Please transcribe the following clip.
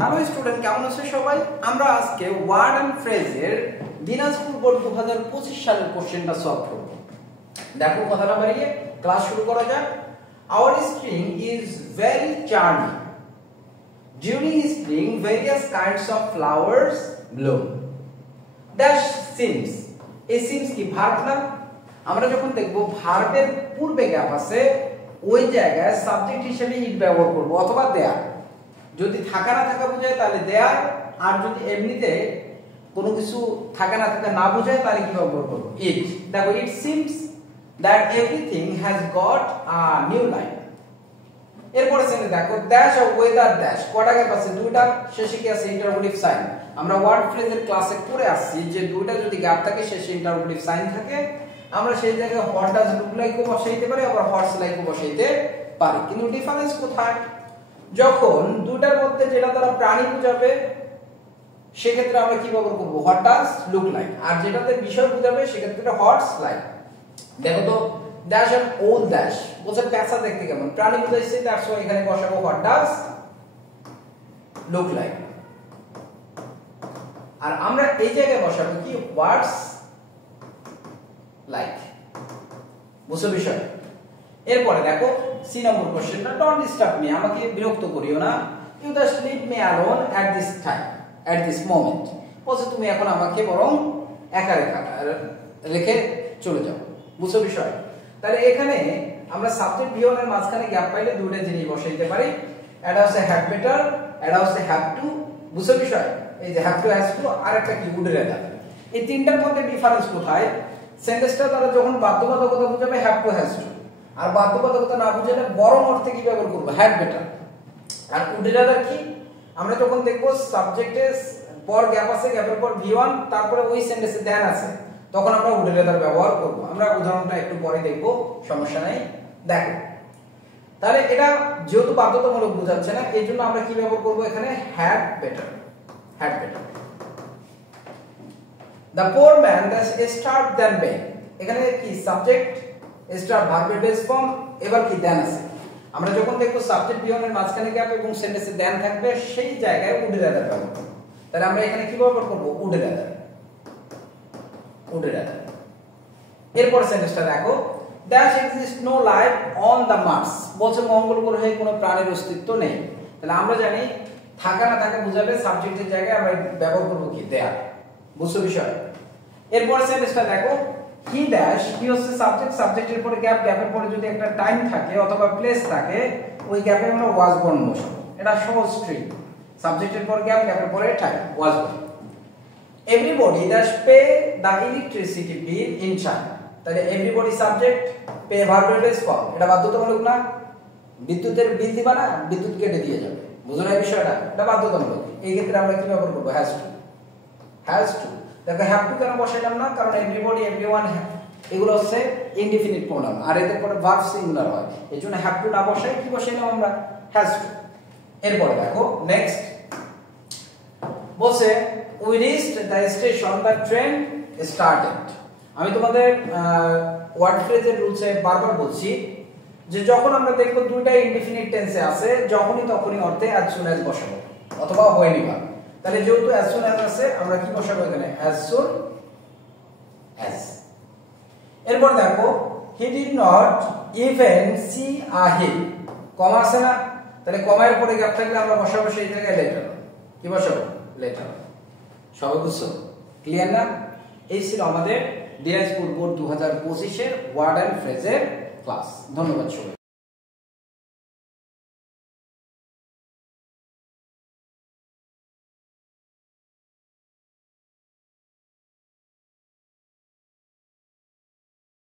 Hello student, কেমন আছো সবাই? আমরা আজকে ওয়ার্ড এন্ড ফ্রেজের দিনাজপুর বোর্ড 2025 সালের কোশ্চেনটা সলভ করব। দেখো কথা না বাড়িয়ে ক্লাস শুরু করা যাক। Our string is very charming. During spring, various kinds of flowers bloom. Dash seems. এই seems কি ভার্ব না? আমরা যখন দেখব ভার্বের পূর্বে গ্যাপ আছে, ওই জায়গায় সাবজেক্ট হিসেবে ইট ব্যবহার করব অথবা দেয়ার। যদি থাকা না থাকা বোঝায় তাহলে দেয়ার, আর যদি এমনিতে কোনো কিছু থাকা না থাকা না বোঝায় তাহলে কি ব্যবহার করব? ইট। দেখো it seems that everything has got a new life. এরপরে সেন্টেন্স দেখো ড্যাশ আর ওয়েদার ড্যাশ, কটা গ্যাপ আছে? দুইটা, শেষে কি আছে? Interrogative sign. আমরা ওয়ার্ড ফ্রেজের ক্লাসে পড়ে আসছি যে দুইটা যদি গ্যাপ থাকে শেষে ইন্টারোগেটিভ সাইন থাকে, আমরা সেই জায়গায় হট ডাজ লুক লাইকও বসাইতে পারি, আবার হটস লাইকও বসাইতে পারি। কিন্তু ডিফারেন্স কোথায়? যখন দুটার মধ্যে যেটা দ্বারা প্রাণী বোঝাবে সেক্ষেত্রে আমরা কি ব্যবহার করব? What does look like. আর যেটাতে বিষয় বোঝাবে সেক্ষেত্রে হটস লাইক। দেখো তো ড্যাশ আর ওল ড্যাশ বলছে পেঁচা দেখতে কেমন, প্রাণী বোঝাইছে, তার সঙ্গে এখানে বসাবো হোয়াট ডাজ লুক লাইক। আর আমরা এই জায়গায় বসাবো কি? হোয়াটস লাইক। বুঝছো বিষয়? এরপরে দেখো সি নম্বর কোশ্চেনটা, ডোন্ট ডিস্টার্ব মি, আমাকে বিরক্ত করিও না। You just leave me alone at this time, at this moment. বলছে তুমি এখন আমাকে বরং একা রেখে চলে যাও। বুঝছো বিষয়? তাহলে এখানে আমরা সাবজেক্ট বি এর মাঝখানে গ্যাপ পাইলে দুটো জিনিস বসাইতে পারি, এটা হচ্ছে হ্যাভ বেটার, এটা হচ্ছে হ্যাভ টু। বুঝছো বিষয়? এই যে হ্যাভ টু, হ্যাজ টু, আর একটা কি উড রেদার। এই তিনটার মধ্যে ডিফারেন্স কোথায়? সেন্টেন্সটা তারা যখন বাধ্যবাধকতা বোঝাবে হ্যাভ টু হ্যাজ টু, আর বাধ্যবাধকতা না বুঝালে বরং অর্থে কি ব্যবহার করব? Had better. আর উড রেদার কি? আমরা যখন দেখব সাবজেক্টের পর গ্যাপ আছে, গ্যাপের পর ভি1, তারপরে ওই সেন্টেন্সে দেন আছে, তখন আমরা উড রেদার ব্যবহার করব। আমরা উদাহরণটা একটু পরে দেখব, সমস্যা নাই। দেখো তাহলে এটা যেহেতু বাধ্যতামূলক বোঝাচ্ছে না, এই জন্য আমরা কি ব্যবহার করব এখানে? Had better. Had better. The poor man does starve than beg। এখানে কি সাবজেক্ট স্টার ভার্বের বেস ফর্ম, এবার কি দেন আছে। আমরা যখন দেখব সাবজেক্ট বি এর মাঝখানে গ্যাপ এবং সেন্টেন্সে দেন থাকবে, সেই জায়গায় উড রেদার ব্যবহার করব। তাহলে আমরা এখানে কি ব্যবহার করব? Would rather. Would rather. এরপর সেন্টেন্সটা দেখো, there's exist no life on the Mars. বলছে মঙ্গল গ্রহে কোনো প্রাণীর অস্তিত্ব নেই। তাহলে আমরা জানি থাকা না থাকা বোঝাবে সাবজেক্টের জায়গায় আমরা ব্যবহার করব কি? দেয়ার। বুঝছো বিষয়? এরপর সেন্টেন্সটা দেখো, হি ড্যাশ, কি হচ্ছে সাবজেক্ট, সাবজেক্টের পরে গ্যাপ, গ্যাপের পরে যদি একটা টাইম থাকে অথবা প্লেস থাকে, ওই গ্যাপে আমরা ওয়াজ বর্ণ বসাবো। এটা সহজ ট্রিক। সাবজেক্টের পর গ্যাপ, গ্যাপের পরে টাইম, ওয়াজ বর্ণ। Everybody dash pay the electricity bill in time. তাহলে এভরিবডি সাবজেক্ট, পে ভার্বের বেস ফর্ম। এটা বাধ্যতামূলক না? বিদ্যুতের বিল দিবা না, বিদ্যুৎ কেটে দিয়ে যাবে। বুঝো না এই বিষয়টা? এটা বাধ্যতামূলক। এই ক্ষেত্রে আমরা কি ব্যবহার করব? Has to. Has two. দেখো হ্যাভ টু কেন বসাইলাম না? কারণ এভরিবডি, এভরিওয়ান এগুলো হচ্ছে ইনডিফিনিট প্রোনাউন, আর এদের পরে ভার্ব সিঙ্গুলার হয়, এজন্য হ্যাভ টু না বসাই কি বসাইলাম আমরা? Has to. এরপর দেখো নেক্সট বলছে we reached the station, the train started. আমি তোমাদের ওয়ার্ড ফ্রেজের রুলসে বারবার বলছি যে যখন আমরা দেখব দুইটা ইনডিফিনিট টেন্সে আছে, যখনই তখনই অর্থে অ্যাজ সুন অ্যাজ বসাবো অথবা হোয়েন এভার। তাহলে যেহেতু অ্যাজ সুন অ্যাজ আছে, আমরা কি বসাবো এখানে? As soon as. এরপর দেখো he did not even see a hill. Comma আছে না? তাহলে কমার পরে গ্যাপ থাকলে আমরা বসাবো সেই জায়গায় লেটার। কি বসাবো? লেটার। সবাই বুঝছো? ক্লিয়ার না? এই ছিল আমাদের দিনাজপুর বোর্ড 2025 এর ওয়ার্ড এন্ড ফ্রেজের ক্লাস। ধন্যবাদ সবাই।